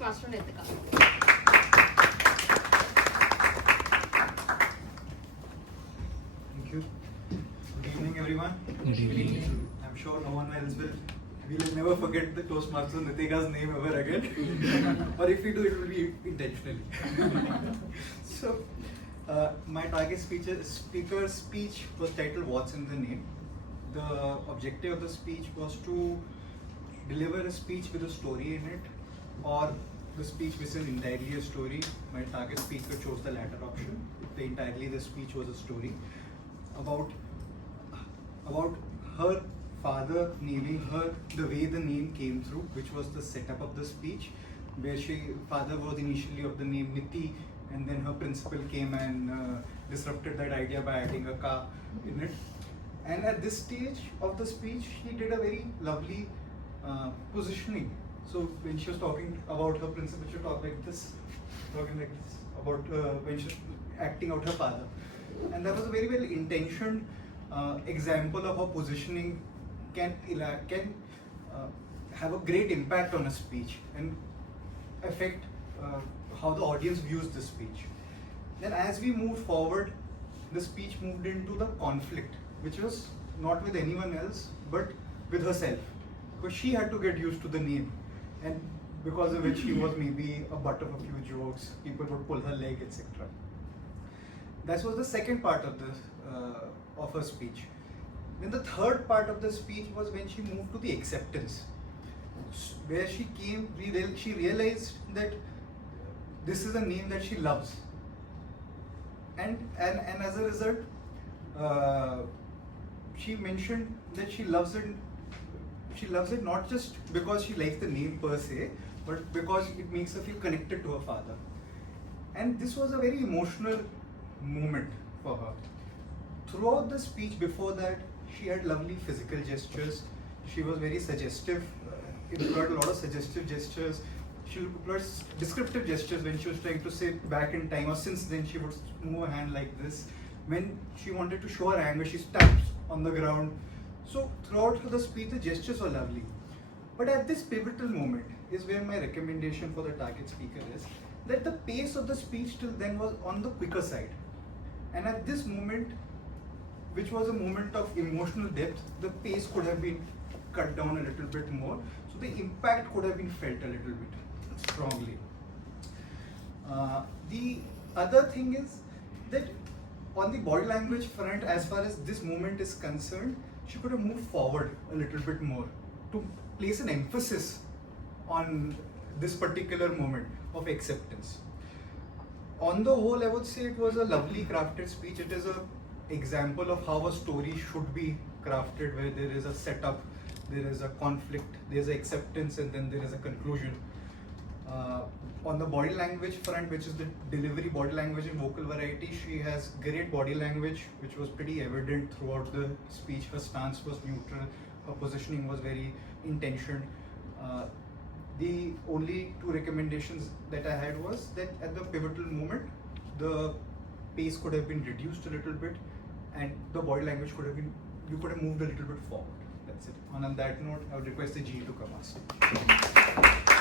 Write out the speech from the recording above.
Toastmaster Nitika. Thank you. Good evening, everyone. Good evening. I'm sure no one else will never forget the Toastmaster Nitika's name ever again. Or if we do, it will be intentionally. So, my target speaker's speech was titled "What's in the Name." The objective of the speech was to deliver a speech with a story in it, or the speech which is entirely a story. My target speaker chose the latter option. The speech was a story about her father naming her the way the name came through, which was the setup of the speech, where father was initially of the name Niti, and then her principal came and disrupted that idea by adding a ka in it. And at this stage of the speech, she did a very lovely positioning. So when she was talking about her principal, she talked like this, talking like this about when she was acting out her father, and that was a very well intentioned example of how positioning can have a great impact on a speech and affect how the audience views the speech. Then as we moved forward, the speech moved into the conflict, which was not with anyone else but with herself, because she had to get used to the name, and because of which she was maybe a butt of a few jokes, people would pull her leg, etc. That was the second part of her speech. Then the third part of the speech was when she moved to the acceptance, where she realized that this is a name that she loves, and as a result, she mentioned that she loves it. She loves it not just because she likes the name per se, but because it makes her feel connected to her father. And this was a very emotional moment for her. Throughout the speech before that, she had lovely physical gestures. She was very suggestive. It employed a lot of suggestive gestures. She employed descriptive gestures when she was trying to say back in time, or since then she would move her hand like this. When she wanted to show her anger, she taps on the ground. So throughout the speech, the gestures were lovely. But at this pivotal moment is where my recommendation for the target speaker is that the pace of the speech till then was on the quicker side. And at this moment, which was a moment of emotional depth, the pace could have been cut down a little bit more. So the impact could have been felt a little bit strongly. The other thing is that on the body language front, as far as this moment is concerned, she could have moved forward a little bit more to place an emphasis on this particular moment of acceptance. On the whole, I would say it was a lovely crafted speech. It is an example of how a story should be crafted, where there is a setup, there is a conflict, there is acceptance, and then there is a conclusion. On the body language front, which is the delivery, body language and vocal variety, she has great body language, which was pretty evident throughout the speech. Her stance was neutral, her positioning was very intentioned. The only two recommendations that I had was that at the pivotal moment, the pace could have been reduced a little bit, and the body language could have moved a little bit forward. That's it. And on that note, I would request the GE to come on stage.